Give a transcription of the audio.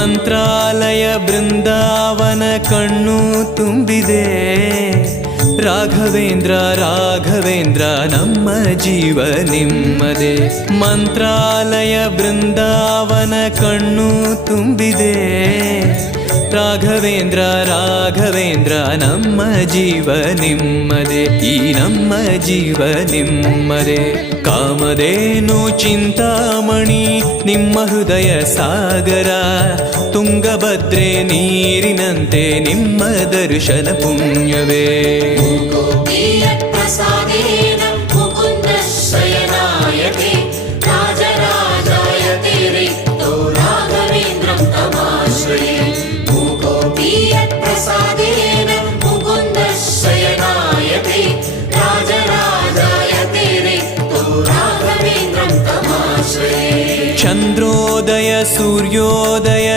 ಮಂತ್ರಾಲಯ ಬೃಂದಾವನ ಕಣ್ಣು ತುಂಬಿದೆ. ರಾಘವೇಂದ್ರ ರಾಘವೇಂದ್ರ ನಮ್ಮ ಜೀವ ನಿಮ್ಮದೇ. ಮಂತ್ರಾಲಯ ಬೃಂದಾವನ ಕಣ್ಣು ತುಂಬಿದೆ. ರಾಘವೇಂದ್ರ ರಾಘವೇಂದ್ರ ನಮ್ಮ ಜೀವ ನಿಮ್ಮದೇ. ಈ ನಮ್ಮ ಜೀವ ನಿಮ್ಮದೇ. ಕಾಮಧೇನು ಚಿಂತಾಮಣಿ ನಿಮ್ಮ ಹೃದಯ ಸಾಗರ. ತುಂಗಭದ್ರೆ ನೀರಿನಂತೆ ನಿಮ್ಮ ದರ್ಶನ ಪುಣ್ಯವೇ. ಚಂದ್ರೋದಯ ಸೂರ್ಯೋದಯ